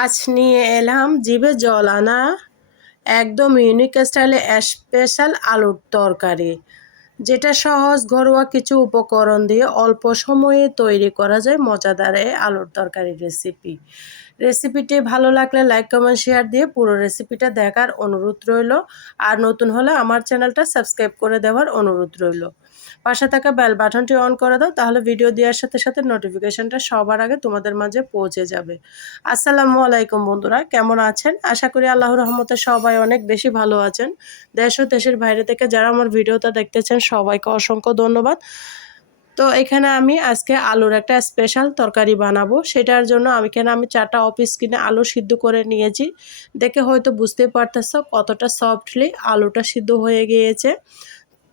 আজ নিয়ে এলাম জিভে জল আনা একদম ইউনিক স্টাইলে স্পেশাল আলুর তরকারি, যেটা সহজ ঘরোয়া কিছু উপকরণ দিয়ে অল্প সময়ে তৈরি করা যায় মজাদার এই আলুর তরকারি রেসিপিটি ভালো লাগলে লাইক কমেন্ট শেয়ার দিয়ে পুরো রেসিপিটা দেখার অনুরোধ রইল। আর নতুন হলে আমার চ্যানেলটা সাবস্ক্রাইব করে দেওয়ার অনুরোধ রইল। পাশে থাকা বেল বাটনটি অন করে দাও, তাহলে ভিডিও দেওয়ার সাথে সাথে নোটিফিকেশনটা সবার আগে তোমাদের মাঝে পৌঁছে যাবে। আসসালামু আলাইকুম বন্ধুরা, কেমন আছেন? আশা করি আল্লাহর রহমতে সবাই অনেক বেশি ভালো আছেন। দেশ ও দেশের বাইরে থেকে যারা আমার ভিডিওটা দেখতেছেন সবাইকে অসংখ্য ধন্যবাদ। তো এখানে আমি আজকে আলুর একটা স্পেশাল তরকারি বানাবো। সেটার জন্য আমি 4টা অফিস কিনে আলু সিদ্ধ করে নিয়েছি। দেখে হয়তো বুঝতে পারতেছো কতটা সফটলি আলুটা সিদ্ধ হয়ে গিয়েছে।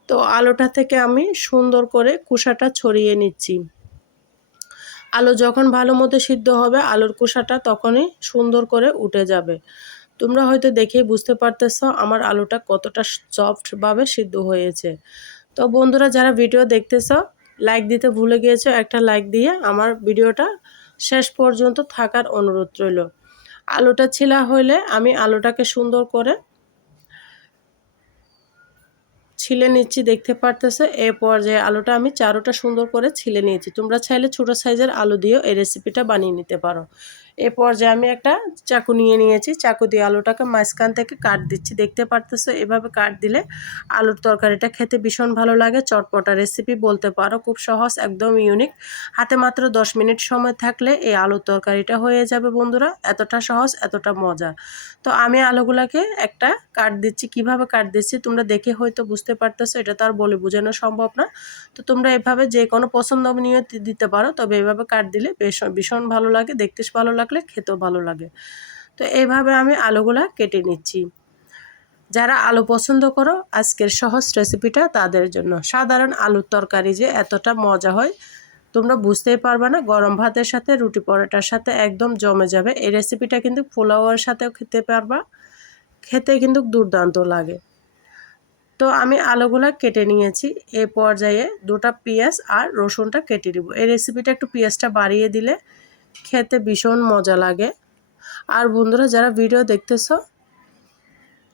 তো আলুটা থেকে আমি সুন্দর করে খোসাটা ছড়িয়ে নিচ্ছি। আলু যখন ভালো মতো সিদ্ধ হবে আলুর খোসাটা তখনই সুন্দর করে উঠে যাবে। তোমরা হয়তো দেখেই বুঝতে পারতেছো আমার আলুটা কতটা সফটভাবে সিদ্ধ হয়েছে। তো বন্ধুরা, যারা ভিডিও দেখতেছো লাইক দিতে ভুলে গিয়েছো, একটা লাইক দিয়ে আমার ভিডিওটা শেষ পর্যন্ত থাকার অনুরোধ রইল। আলুটা ছিলা হইলে আমি আলুটাকে সুন্দর করে ছিলে নিচ্ছি, দেখতে পারতেছে। এই পর্যায়ে আলুটা আমি চারোটা সুন্দর করে ছিলে নিয়েছি। তোমরা চাইলে ছোটো সাইজের আলু দিয়েও এই রেসিপিটা বানিয়ে নিতে পারো। এই পর্যায়ে আমি একটা চাকু নিয়ে নিয়েছি, চাকু দিয়ে আলুটাকে মাঝখান থেকে কাট দিচ্ছি। দেখতে পারতেছো এভাবে কাট দিলে আলুর তরকারিটা খেতে ভীষণ ভালো লাগে। চটপটা রেসিপি বলতে পারো, খুব সহজ, একদম ইউনিক। হাতে মাত্র 10 মিনিট সময় থাকলে এই আলুর তরকারিটা হয়ে যাবে বন্ধুরা। এতটা সহজ, এতটা মজা। তো আমি আলুগুলাকে একটা কাট দিচ্ছি। কিভাবে কাট দিচ্ছি তোমরা দেখে হয়তো বুঝতে পারতেছো, এটা তো আর বলে বোঝানো সম্ভব না। তো তোমরা এভাবে যে কোনো পছন্দনীয় দিতে পারো, তবে এভাবে কাট দিলে ভীষণ ভালো লাগে, দেখতে ভালো লাগলে খেতেও ভালো লাগে। তো এইভাবে আমি আলুগুলা কেটে নিচ্ছি। যারা আলু পছন্দ করো আজকের সহজ রেসিপিটা তাদের জন্য। সাধারণ আলুর তরকারি যে এতটা মজা হয় তোমরা বুঝতেই পারবে না। গরম ভাতের সাথে, রুটি পরোটার সাথে একদম জমে যাবে। এই রেসিপিটা কিন্তু পোলাওয়ের সাথেও খেতে পারবা, খেতে কিন্তু দুর্দান্ত লাগে। তো আমি আলুগুলা কেটে নিয়েছি। এই পর্যায়ে 2টা পেঁয়াজ আর রসুনটা কেটে দিব। এই রেসিপিটা একটু পেঁয়াজটা বাড়িয়ে দিলে খেতে ভীষণ মজা লাগে। আর বন্ধুরা, যারা ভিডিও দেখতেছো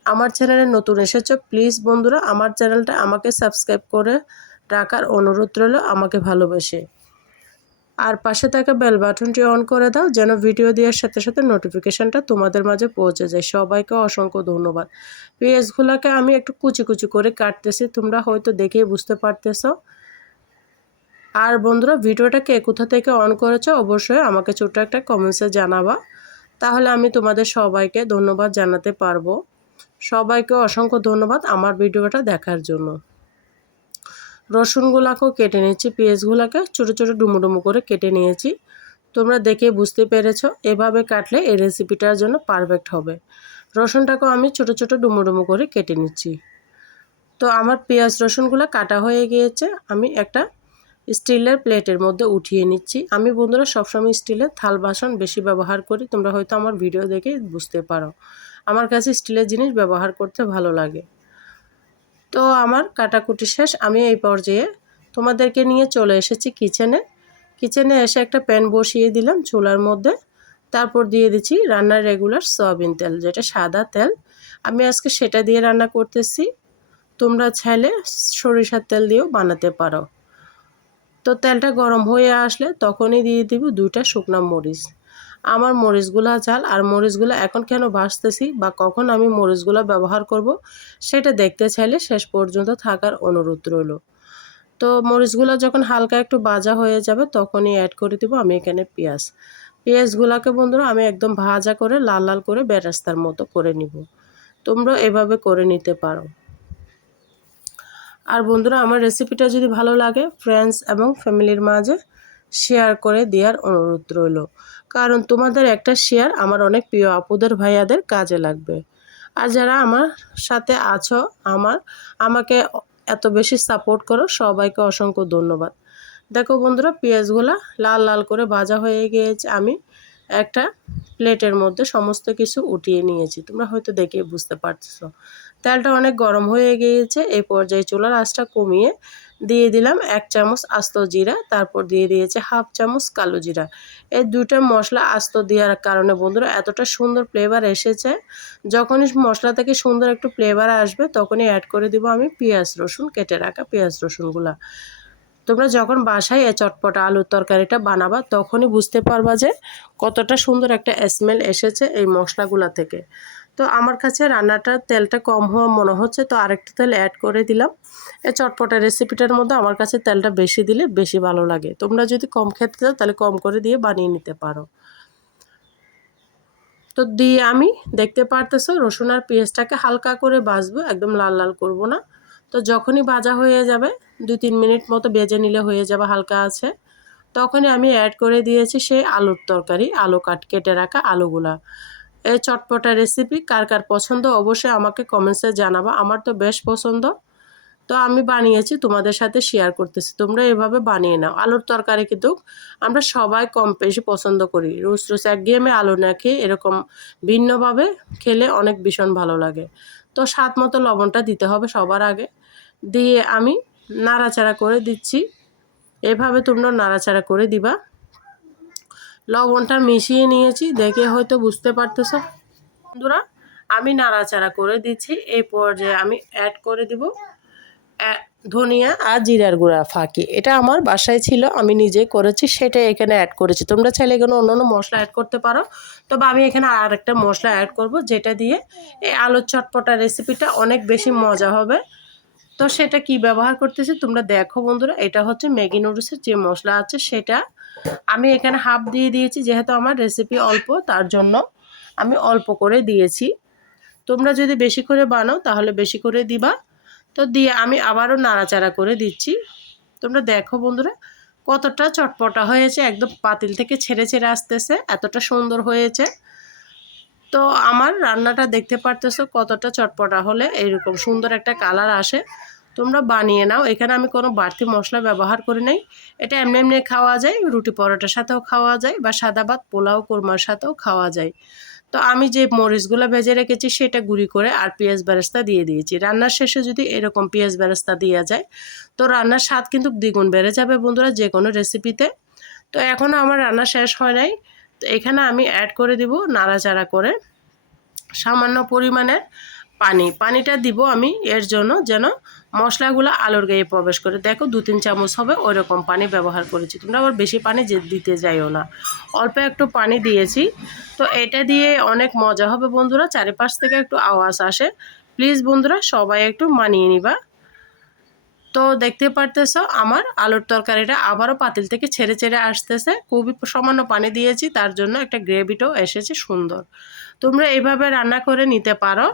আমার চ্যানেলে নতুন এসেছো, প্লিজ বন্ধুরা আমার চ্যানেলটা আমাকে সাবস্ক্রাইব করে রাখার অনুরোধ রইল, আমাকে ভালোবেসে। আর পাশে থাকা বেল বাটনটি অন করে দাও, যেন ভিডিও দেওয়ার সাথে সাথে নোটিফিকেশানটা তোমাদের মাঝে পৌঁছে যায়। সবাইকে অসংখ্য ধন্যবাদ। পেঁয়াজগুলোকে আমি একটু কুচি কুচি করে কাটতেছি, তোমরা হয়তো দেখেই বুঝতে পারতেছো। আর বন্ধুরা, ভিডিওটা কে কোথা থেকে অন করেছো অবশ্যই আমাকে ছোট্ট একটা কমেন্টসে জানাবা, তাহলে আমি তোমাদের সবাইকে ধন্যবাদ জানাতে পারবো। সবাইকে অসংখ্য ধন্যবাদ আমার ভিডিওটা দেখার জন্য। রসুনগুলাকেও কেটে নিয়েছি, পেঁয়াজগুলোকে ছোটো ছোটো ডুমো ডুমো করে কেটে নিয়েছি। তোমরা দেখে বুঝতে পেরেছো এভাবে কাটলে এই রেসিপিটার জন্য পারফেক্ট হবে। রসুনটাকেও আমি ছোটো ছোটো ডুমো ডুমো করে কেটে নিচ্ছি। তো আমার পেঁয়াজ রসুনগুলো কাটা হয়ে গিয়েছে, আমি একটা স্টিলের প্লেটের মধ্যে উঠিয়ে নিচ্ছি। আমি বন্ধুরা সবসময় স্টিলের থাল বাসন বেশি ব্যবহার করি, তোমরা হয়তো আমার ভিডিও দেখে বুঝতে পারো। আমার কাছে স্টিলের জিনিস ব্যবহার করতে ভালো লাগে। তো আমার কাটাকুটি শেষ। আমি এই পর্যায়ে তোমাদেরকে নিয়ে চলে এসেছি কিচেনে এসে একটা প্যান বসিয়ে দিলাম চুলার মধ্যে। তারপর দিয়ে দিচ্ছি রান্নার রেগুলার সয়াবিন তেল, যেটা সাদা তেল। আমি আজকে সেটা দিয়ে রান্না করতেছি। তোমরা চাইলে সরিষার তেল দিয়েও বানাতে পারো। তো তেলটা গরম হয়ে আসলে তখনই দিয়ে দিব 2টা শুকনো মরিচ। আমার মরিচগুলা ঝাল, আর মরিচগুলো এখন কেন ভাজতেছি বা কখন আমি মরিচগুলো ব্যবহার করব সেটা দেখতে চাইলে শেষ পর্যন্ত থাকার অনুরোধ রইল। তো মরিচগুলো যখন হালকা একটু ভাজা হয়ে যাবে তখনই অ্যাড করে দিব আমি এখানে পেঁয়াজগুলোকে বন্ধুরা আমি একদম ভাজা করে লাল লাল করে বেরেস্তার মতো করে নিব। তোমরা এভাবে করে নিতে পারো। আর বন্ধুরা, আমার রেসিপিটা যদি ভালো লাগে ফ্রেন্ডস এবং ফ্যামিলির মাঝে শেয়ার করে দেওয়ার অনুরোধ রইল, কারণ তোমাদের একটা শেয়ার আমার অনেক প্রিয় আপুদের ভাইয়াদের কাজে লাগবে। আর যারা আমার সাথে আছো, আমাকে এত বেশি সাপোর্ট করো, সবাইকে অসংখ্য ধন্যবাদ। দেখো বন্ধুরা, পেঁয়াজগুলো লাল লাল করে ভাজা হয়ে গিয়েছে। আমি একটা প্লেটের মধ্যে সমস্ত কিছু উঠিয়ে নিয়েছি, তোমরা হয়তো দেখে বুঝতে পারছো। তেলটা অনেক গরম হয়ে গিয়েছে। এই পর্যায়ে চুলার আঁচটা কমিয়ে দিয়ে দিলাম 1 চামচ আস্ত জিরা, তারপর দিয়ে দিয়েছি হাফ চামচ কালো জিরা। এই দুটো মশলা আস্ত দেওয়ার কারণে বন্ধুরা এতটা সুন্দর ফ্লেভার এসেছে। যখনই মশলা থেকে সুন্দর একটু ফ্লেভার আসবে তখনই অ্যাড করে দিব আমি পেঁয়াজ রসুন, কেটে রাখা পেঁয়াজ রসুনগুলা। তোমরা যখন বাসায় এই চটপটা আলুর তরকারিটা বানাবা তখনই বুঝতে পারবা যে কতটা সুন্দর একটা স্মেল এসেছে এই মশলাগুলা থেকে। তো আমার কাছে রান্নাটার তেলটা কম হওয়া মনে হচ্ছে, তো আরেকটু তেল অ্যাড করে দিলাম। এই চটপটা রেসিপিটার মধ্যে আমার কাছে তেলটা বেশি দিলে বেশি ভালো লাগে। তোমরা যদি কম খেতে চাও তাহলে কম করে দিয়ে বানিয়ে নিতে পারো। তো দিয়ে আমি দেখতে পারতেছো রসুন আর পেঁয়াজটাকে হালকা করে ভাজবো, একদম লাল লাল করব না। তো যখনই ভাজা হয়ে যাবে 2-3 মিনিট মতো ভেজে নিলে হয়ে যাবে হালকা আছে, তখনই আমি অ্যাড করে দিয়েছি সেই আলুর তরকারি, আলু কেটে রাখা আলুগুলা। এই চটপটা রেসিপি কার কার পছন্দ অবশ্যই আমাকে কমেন্টসে জানাবা। আমার তো বেশ পছন্দ, তো আমি বানিয়েছি তোমাদের সাথে শেয়ার করতেছি। তোমরা এভাবে বানিয়ে নাও। আলুর তরকারি কিন্তু আমরা সবাই কম বেশি পছন্দ করি। রোজ রোজ একঘেয়েমে আলু না খেয়ে এরকম ভিন্নভাবে খেলে অনেক ভীষণ ভালো লাগে। তো স্বাদ মতো লবণটা দিতে হবে সবার আগে। দিয়ে আমি নাড়াচাড়া করে দিচ্ছি। এভাবে তোমরা নাড়াচাড়া করে দিবা। লবণটা মিশিয়ে নিয়েছি, দেখে হয়তো বুঝতে পারতেছো বন্ধুরা। আমি নাড়াচাড়া করে দিচ্ছি। এই পর্যায়ে আমি অ্যাড করে দিব ধনিয়া আর জিরার গুঁড়া ফাঁকি। এটা আমার বাসায় ছিল, আমি নিজে করেছি, সেটা এখানে অ্যাড করেছি। তোমরা চাইলে এখানে অন্যান্য মশলা অ্যাড করতে পারো, তবে আমি এখানে আর একটা মশলা অ্যাড করব যেটা দিয়ে এই আলুর চটপটা রেসিপিটা অনেক বেশি মজা হবে। তো সেটা কি ব্যবহার করতেছি তোমরা দেখো বন্ধুরা। এটা হচ্ছে ম্যাগি নুডলসের যে মশলা আছে সেটা আমি এখানে হাফ দিয়ে দিয়েছি, যেহেতু আমার রেসিপি অল্প তার জন্য আমি অল্প করে দিয়েছি। তোমরা যদি বেশি করে বানাও তাহলে বেশি করে দিবা। তো দিয়ে আমি আবারও নাড়াচাড়া করে দিচ্ছি। তোমরা দেখো বন্ধুরা কতটা চটপটা হয়েছে, একদম পাতিল থেকে ছেড়ে ছেড়ে আসতেছে, এতটা সুন্দর হয়েছে। তো আমার রান্নাটা দেখতে পারতেছো কতটা চটপটা হলে এইরকম সুন্দর একটা কালার আসে। তোমরা বানিয়ে নাও। এখানে আমি কোনো বাড়তি মশলা ব্যবহার করি নাই। এটা এমনি এমনি খাওয়া যায়, রুটি পরোটার সাথেও খাওয়া যায় বা সাদা ভাত পোলাও কোরমার সাথেও খাওয়া যায়। তো আমি যে মরিচগুলো ভেজে রেখেছি সেটা গুঁড়ি করে আর পেঁয়াজ বেরেস্তা দিয়ে দিয়েছি। রান্নার শেষে যদি এরকম পেঁয়াজ বেরেস্তা দেওয়া যায় তো রান্নার স্বাদ কিন্তু দ্বিগুণ বেড়ে যাবে বন্ধুরা, যে কোনো রেসিপিতে। তো এখনও আমার রান্না শেষ হয় নাই। তো এখানে আমি অ্যাড করে দিব নাড়াচাড়া করে সামান্য পরিমাণের পানিটা দিব আমি এর জন্য যেন মশলাগুলো আলুর গায়ে প্রবেশ করে। দেখো 2-3 চামচ হবে ওইরকম পানি ব্যবহার করেছি। তোমরা আবার বেশি পানি দিতে যাইও না, অল্প একটু পানি দিয়েছি। তো এটা দিয়ে অনেক মজা হবে বন্ধুরা। চারিপাশ থেকে একটু আওয়াজ আসে, প্লিজ বন্ধুরা সবাই একটু মানিয়ে নিবা। তো দেখতে পারতেছো আমার আলুর তরকারিটা আবারও পাতিল থেকে ছেড়ে ছেড়ে আসতেছে। খুবই সামান্য পানি দিয়েছি, তার জন্য একটা গ্রেভিটাও এসেছে সুন্দর। তোমরা এইভাবে রান্না করে নিতে পারো।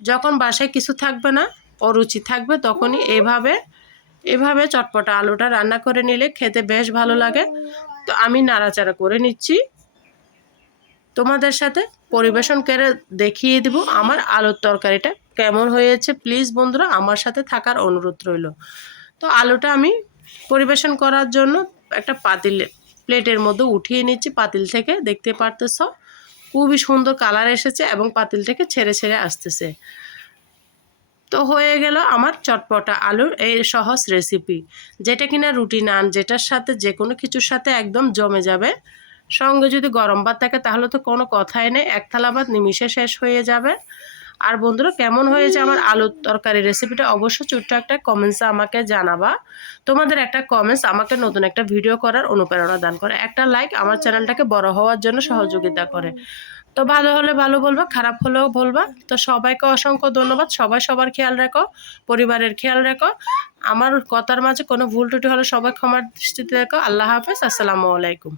যখন বাসায় কিছু থাকবে না, অরুচি থাকবে, তখনই এভাবে চটপটা আলুটা রান্না করে নিলে খেতে বেশ ভালো লাগে। তো আমি নাড়াচাড়া করে নিচ্ছি, তোমাদের সাথে পরিবেশন করে দেখিয়ে দিব আমার আলুর তরকারিটা কেমন হয়েছে। প্লিজ বন্ধুরা আমার সাথে থাকার অনুরোধ রইল। তো আলুটা আমি পরিবেশন করার জন্য একটা প্লেটের মধ্যে উঠিয়ে নিচ্ছি পাতিল থেকে। দেখতে পারতেছ খুবই সুন্দর কালার এসেছে এবং পাতিল থেকে ছেড়ে ছেড়ে আসতেছে। তো হয়ে গেল আমার চটপটা আলুর এই সহজ রেসিপি, যেটা কিনা রুটি নান যেটার সাথে যে কোনো কিছুর সাথে একদম জমে যাবে। সঙ্গে যদি গরম ভাত থাকে তাহলে তো কোনো কথাই নেই, এক থালা ভাত নিমিষে শেষ হয়ে যাবে। আর বন্ধুরা কেমন হয়েছে আমার আলুর তরকারি রেসিপিটা অবশ্যই ছোট্ট একটা কমেন্টসে আমাকে জানাবা। তোমাদের একটা কমেন্টস আমাকে নতুন একটা ভিডিও করার অনুপ্রেরণা দান করে। একটা লাইক আমার চ্যানেলটাকে বড় হওয়ার জন্য সহযোগিতা করে। তো ভালো হলে ভালো বলবা, খারাপ হলেও বলবা। তো সবাইকে অসংখ্য ধন্যবাদ। সবাই সবার খেয়াল রাখো, পরিবারের খেয়াল রাখো। আমার কথার মাঝে কোনো ভুল ত্রুটি হলে সবাই ক্ষমার দৃষ্টিতে রাখো। আল্লাহ হাফেজ, আসসালামু আলাইকুম।